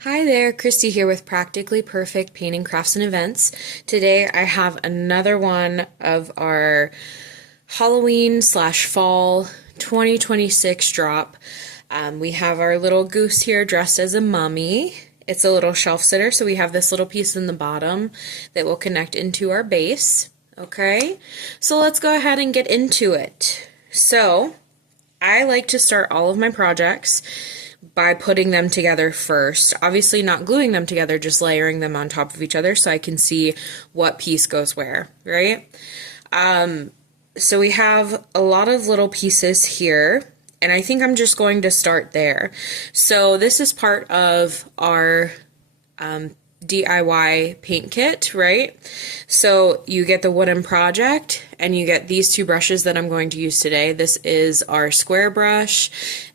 Hi there, Christy here with Practically Perfect Painting Crafts and Events. Today I have another one of our Halloween slash fall 2026 drop. We have our little goose here dressed as a mummy. It's a little shelf sitter, so we have this little piece in the bottom that will connect into our base. Okay, so let's go ahead and get into it. So I like to start all of my projects by putting them together first. Obviously not gluing them together, just layering them on top of each other so I can see what piece goes where, right? So we have a lot of little pieces here, and I think I'm just going to start there. So this is part of our DIY paint kit, right? So you get the wooden project and you get these two brushes that I'm going to use today. This is our square brush,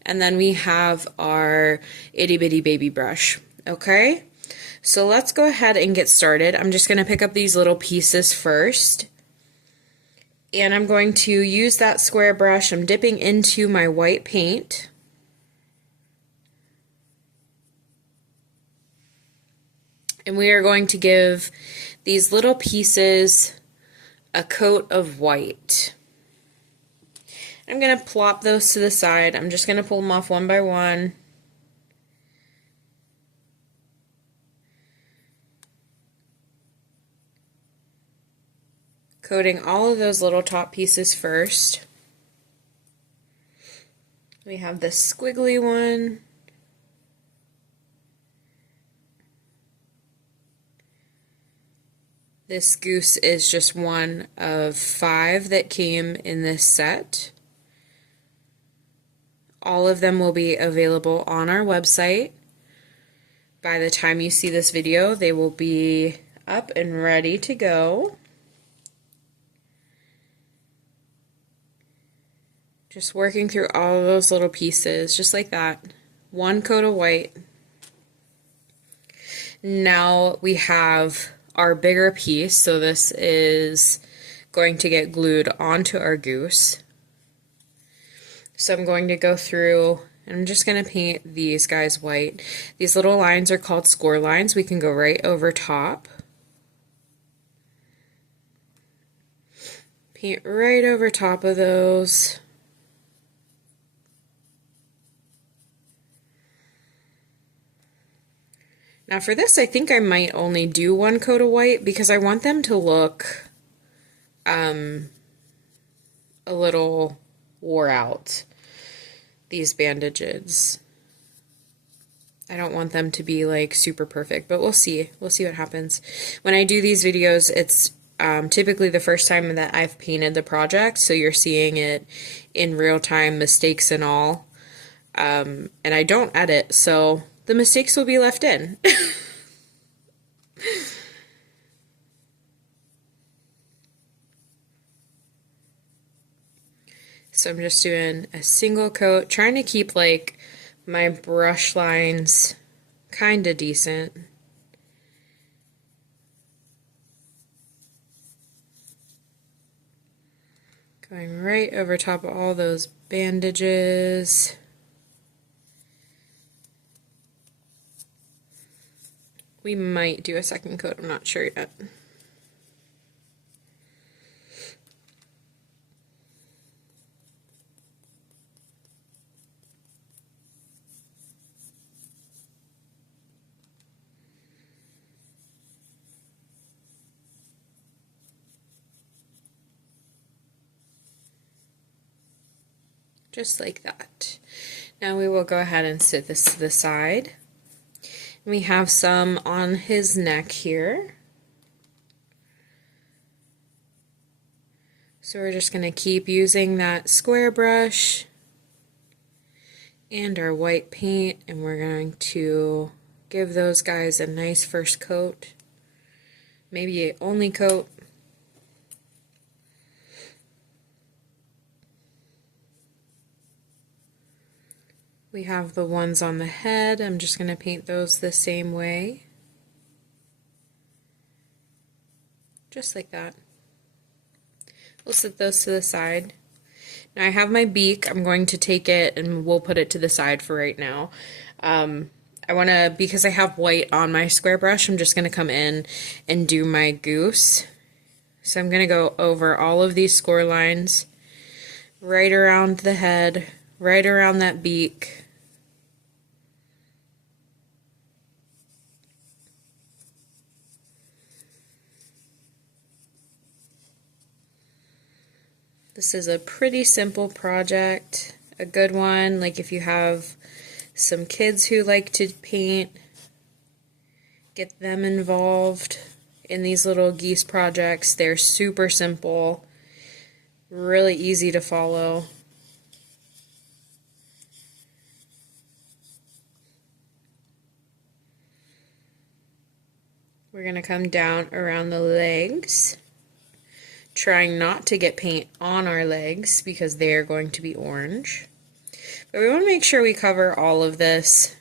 and then we have our itty bitty baby brush. Okay, so let's go ahead and get started. I'm just going to pick up these little pieces first, and I'm going to use that square brush. I'm dipping into my white paint. And we are going to give these little pieces a coat of white. I'm going to plop those to the side. I'm just going to pull them off one by one. Coating all of those little top pieces first. We have this squiggly one. This goose is just one of 5 that came in this set. All of them will be available on our website. By the time you see this video, they will be up and ready to go. Just working through all of those little pieces, just like that. One coat of white. Now we have our bigger piece, so this is going to get glued onto our goose. So I'm going to go through and I'm just going to paint these guys white. These little lines are called score lines. We can go right over top. Paint right over top of those. Now for this, I think I might only do one coat of white because I want them to look a little wore out, these bandages. I don't want them to be like super perfect, but we'll see. We'll see what happens. When I do these videos, it's typically the first time that I've painted the project, so you're seeing it in real time, mistakes and all. And I don't edit, so the mistakes will be left in. So I'm just doing a single coat, trying to keep like my brush lines kind of decent. Going right over top of all those bandages. We might do a second coat, I'm not sure yet. Just like that. Now we will go ahead and sit this to the side. We have some on his neck here. So we're just going to keep using that square brush and our white paint, and we're going to give those guys a nice first coat. Maybe an only coat. We have the ones on the head. I'm just going to paint those the same way. Just like that. We'll set those to the side. Now I have my beak. I'm going to take it and we'll put it to the side for right now. because I have white on my square brush, I'm just going to come in and do my goose. So I'm going to go over all of these score lines, right around the head, right around that beak. This is a pretty simple project, a good one, like if you have some kids who like to paint, get them involved in these little geese projects. They're super simple, really easy to follow. We're going to come down around the legs, trying not to get paint on our legs because they are going to be orange. But we want to make sure we cover all of this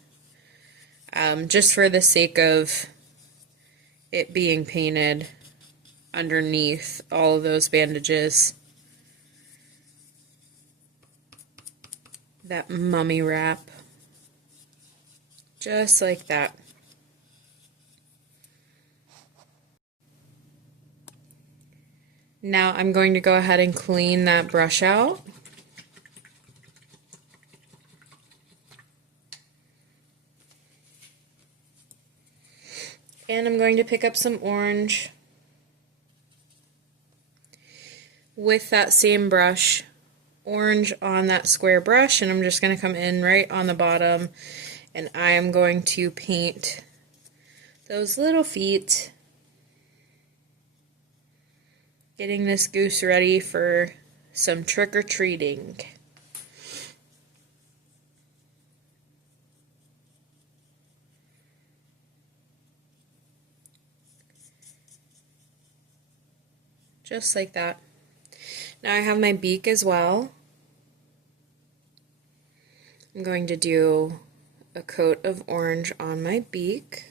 just for the sake of it being painted underneath all of those bandages. That mummy wrap. Just like that. Now I'm going to go ahead and clean that brush out. And I'm going to pick up some orange with that same brush, orange on that square brush, and I'm just going to come in right on the bottom, and I am going to paint those little feet, getting this goose ready for some trick-or-treating. Just like that. Now I have my beak as well. I'm going to do a coat of orange on my beak.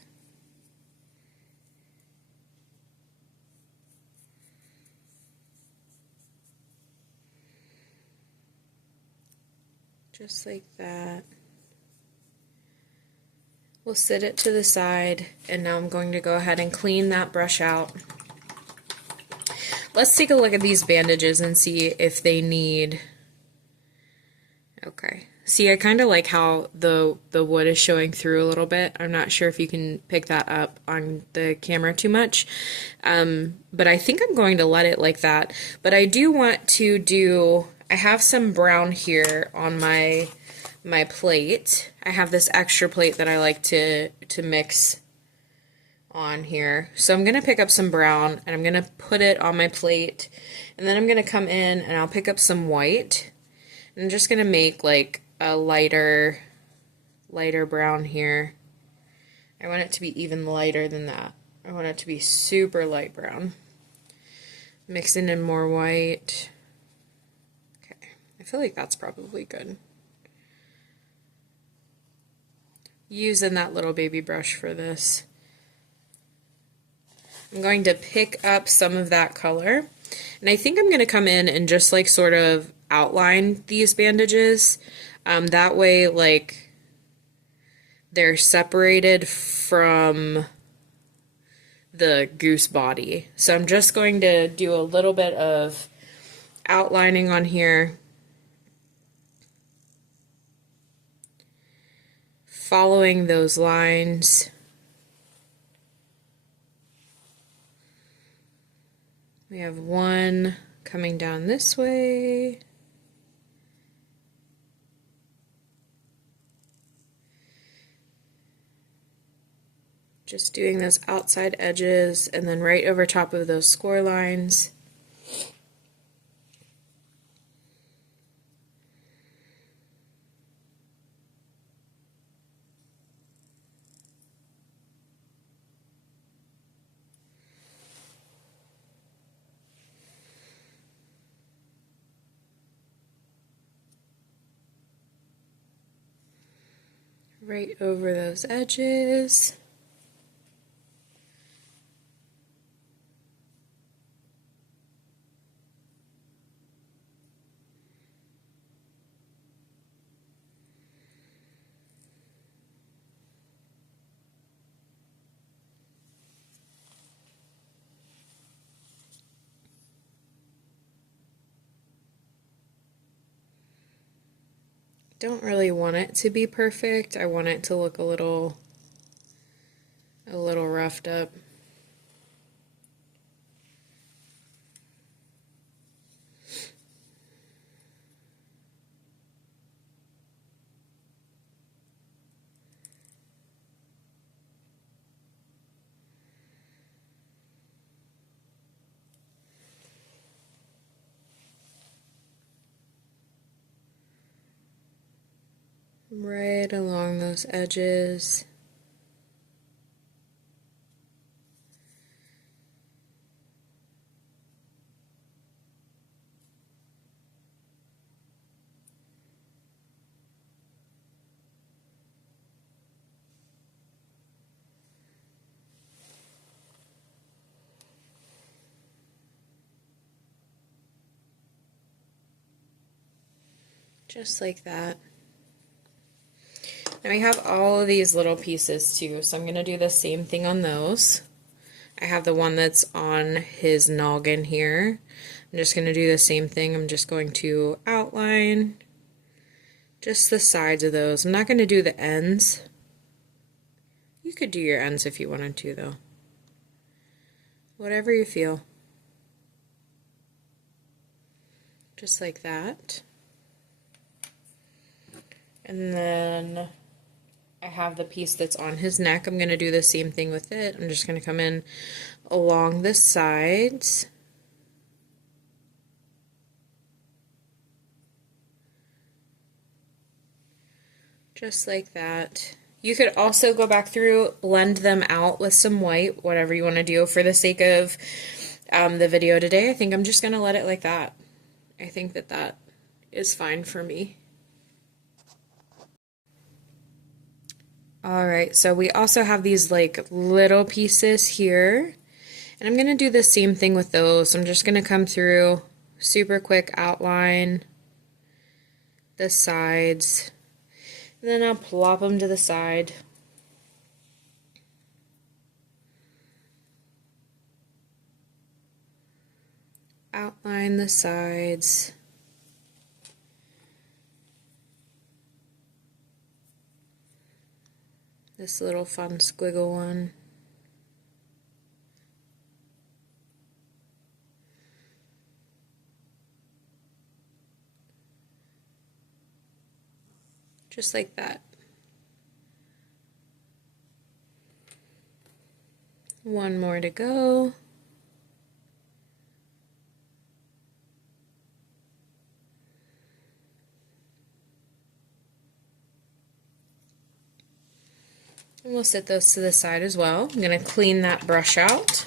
Just like that. We'll sit it to the side, and now I'm going to go ahead and clean that brush out. Let's take a look at these bandages and see if they need... Okay. See, I kind of like how the wood is showing through a little bit. I'm not sure if you can pick that up on the camera too much. But I think I'm going to let it like that. But I do want to do... I have some brown here on my plate. I have this extra plate that I like to mix on here. So I'm going to pick up some brown and I'm going to put it on my plate, and then I'm going to come in and I'll pick up some white. I'm just going to make like a lighter brown here. I want it to be even lighter than that. I want it to be super light brown. Mixing in more white. Okay, I feel like that's probably good. Using that little baby brush for this. I'm going to pick up some of that color, and I think I'm going to come in and just like sort of outline these bandages. That way, like, they're separated from the goose body. So I'm just going to do a little bit of outlining on here, following those lines. We have one coming down this way. Just doing those outside edges, and then right over top of those score lines. Right over those edges. don't really want it to be perfect. I want it to look a little roughed up. Right along those edges. Just like that. Now we have all of these little pieces too, so I'm going to do the same thing on those. I have the one that's on his noggin here. I'm just going to do the same thing. I'm just going to outline just the sides of those. I'm not going to do the ends. You could do your ends if you wanted to, though. Whatever you feel. Just like that. And then I have the piece that's on his neck. I'm going to do the same thing with it. I'm just going to come in along the sides. Just like that. You could also go back through, blend them out with some white, whatever you want to do. For the sake of the video today, I think I'm just going to let it like that. I think that that is fine for me. Alright, so we also have these like little pieces here, and I'm going to do the same thing with those. I'm just going to come through, super quick outline the sides, and then I'll plop them to the side. Outline the sides. This little fun squiggle one. Just like that. One more to go. And we'll set those to the side as well. I'm going to clean that brush out.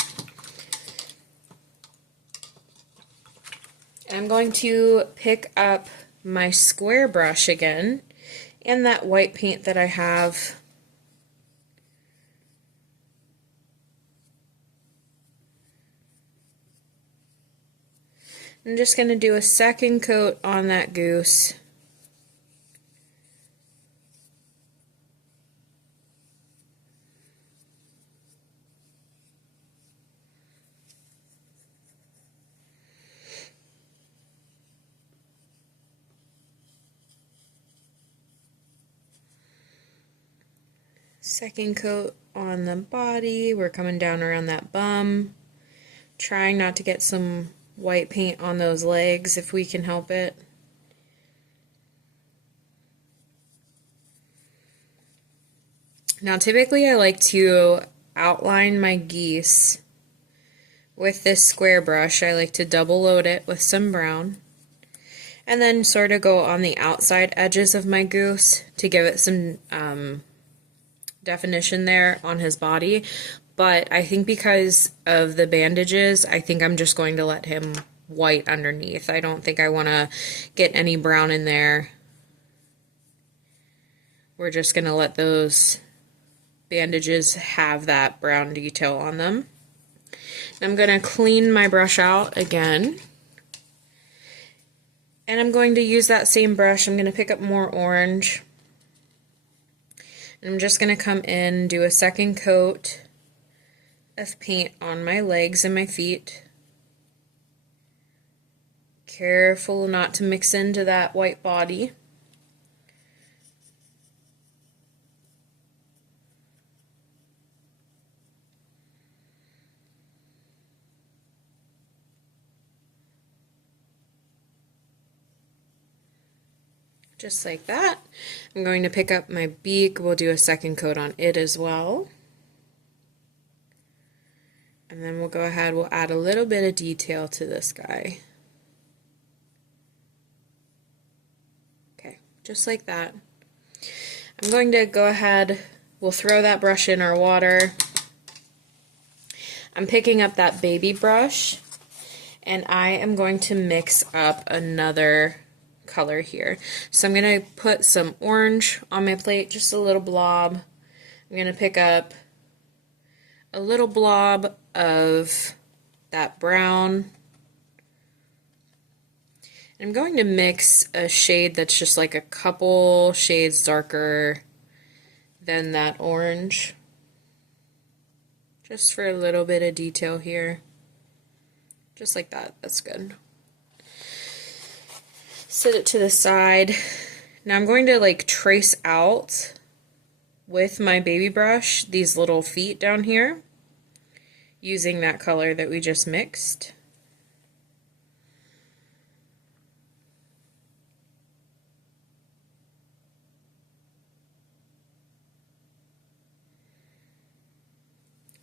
I'm going to pick up my square brush again and that white paint that I have. I'm just going to do a second coat on that goose. Second coat on the body. We're coming down around that bum. Trying not to get some white paint on those legs if we can help it. Now typically I like to outline my geese with this square brush. I like to double load it with some brown and then sort of go on the outside edges of my goose to give it some definition there on his body. But I think because of the bandages, I think I'm just going to let him white underneath. I don't think I want to get any brown in there. We're just going to let those bandages have that brown detail on them. I'm going to clean my brush out again. And I'm going to use that same brush. I'm going to pick up more orange. And I'm just going to come in, do a second coat of paint on my legs and my feet. Careful not to mix into that white body. just like that. I'm going to pick up my beak. We'll do a second coat on it as well. And then we'll go ahead, we'll add a little bit of detail to this guy. Okay, just like that. I'm going to go ahead, we'll throw that brush in our water. I'm picking up that baby brush, and I am going to mix up another color here. So I'm going to put some orange on my plate, just a little blob. I'm going to pick up a little blob of that brown. I'm going to mix a shade that's just like a couple shades darker than that orange, just for a little bit of detail here. Just like that, that's good. Set it to the side. Now I'm going to like trace out with my baby brush these little feet down here using that color that we just mixed.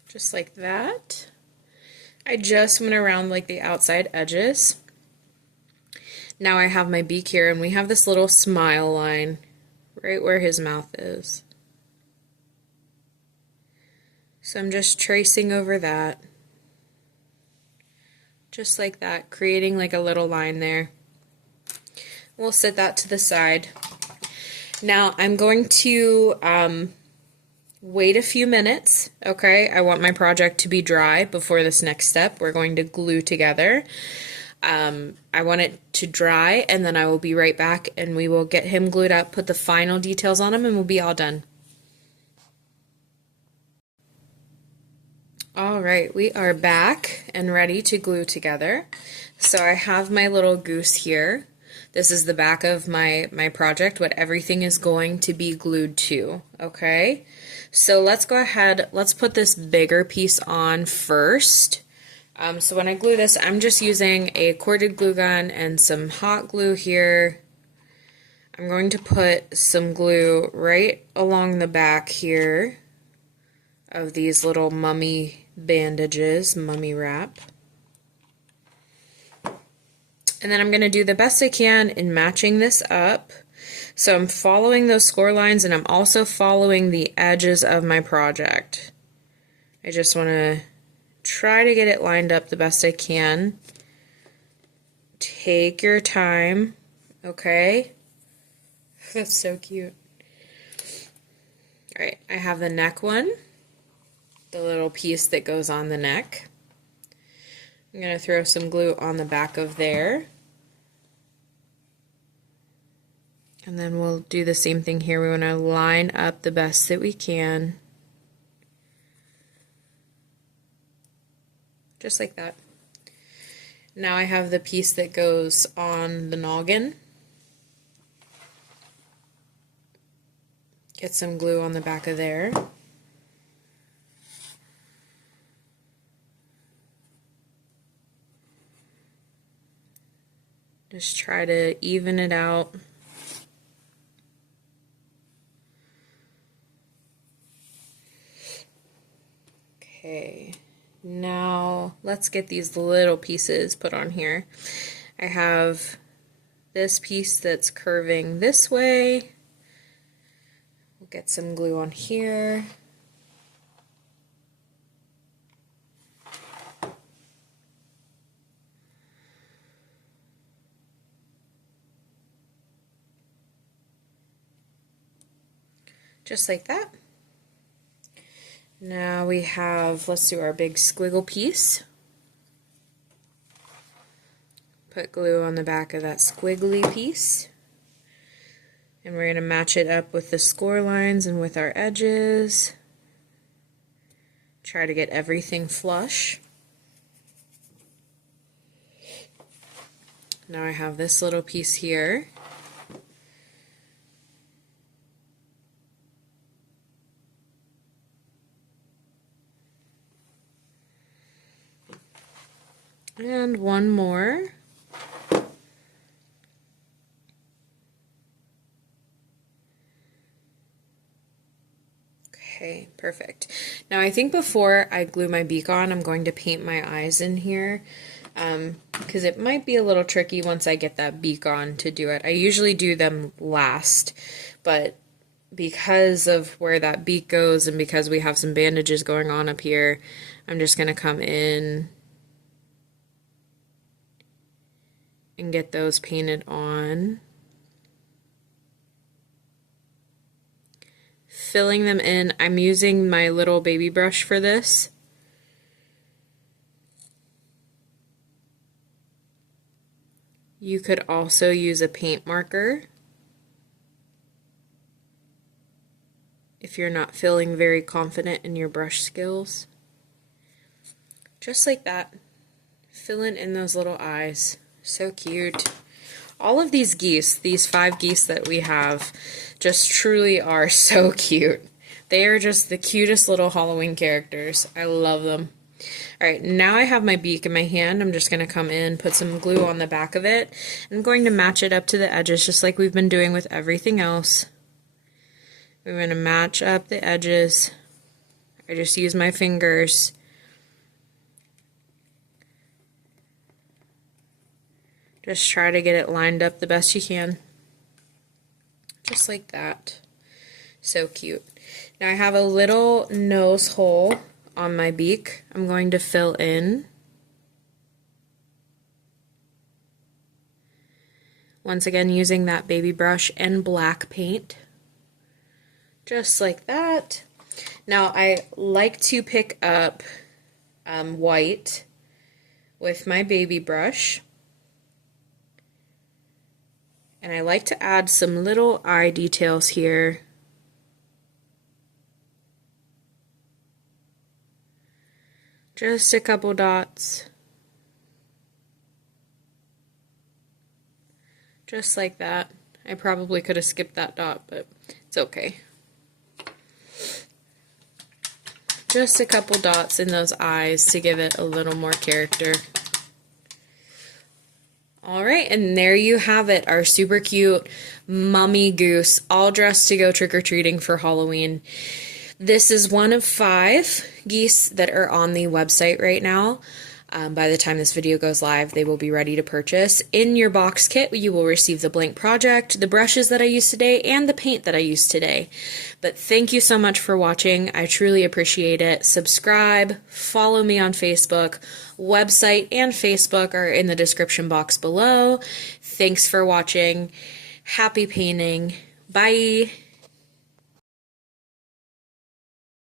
Just like that. I just went around like the outside edges. Now I have my beak here, and we have this little smile line right where his mouth is. So I'm just tracing over that. Just like that, creating like a little line there. We'll set that to the side. Now I'm going to wait a few minutes, okay? I want my project to be dry before this next step. We're going to glue together. I want it to dry, and then I will be right back, and we will get him glued up, put the final details on him, and we'll be all done. Alright, we are back and ready to glue together. So I have my little goose here. This is the back of my project, what everything is going to be glued to, okay? So let's go ahead, let's put this bigger piece on first. So when I glue this, I'm just using a corded glue gun and some hot glue here. I'm going to put some glue right along the back here of these little mummy bandages, mummy wrap. And then I'm going to do the best I can in matching this up. So I'm following those score lines, and I'm also following the edges of my project. I just want to try to get it lined up the best I can. Take your time, okay? That's so cute. Alright, I have the neck one, the little piece that goes on the neck. I'm going to throw some glue on the back of there. And then we'll do the same thing here. We want to line up the best that we can. Just like that. Now I have the piece that goes on the noggin. Get some glue on the back of there. Just try to even it out. Okay, now let's get these little pieces put on here. I have this piece that's curving this way. We'll get some glue on here. Just like that. Now we have, let's do our big squiggle piece. Put glue on the back of that squiggly piece. And we're going to match it up with the score lines and with our edges. Try to get everything flush. Now I have this little piece here. And one more. Okay, perfect. Now I think before I glue my beak on, I'm going to paint my eyes in here, because it might be a little tricky once I get that beak on to do it. I usually do them last, but because of where that beak goes and because we have some bandages going on up here, I'm just going to come in and get those painted on. Filling them in. I'm using my little baby brush for this. You could also use a paint marker if you're not feeling very confident in your brush skills. Just like that. Filling in those little eyes. So cute. All of these geese, these 5 geese that we have, just truly are so cute. They are just the cutest little Halloween characters. I love them. Alright, now I have my beak in my hand. I'm just going to come in, put some glue on the back of it. I'm going to match it up to the edges just like we've been doing with everything else. We're going to match up the edges. I just use my fingers. Just try to get it lined up the best you can. Just like that. So cute. Now I have a little nose hole on my beak. I'm going to fill in. Once again, using that baby brush and black paint. Just like that. Now I like to pick up white with my baby brush. And I like to add some little eye details here. Just a couple dots. Just like that. I probably could have skipped that dot, but it's okay. Just a couple dots in those eyes to give it a little more character. Alright, and there you have it, our super cute Mummy Goose, all dressed to go trick-or-treating for Halloween. This is one of 5 geese that are on the website right now. By the time this video goes live, they will be ready to purchase. In your box kit, you will receive the blank project, the brushes that I used today, and the paint that I used today. But thank you so much for watching. I truly appreciate it. Subscribe, follow me on Facebook. Website and Facebook are in the description box below. Thanks for watching. Happy painting. Bye.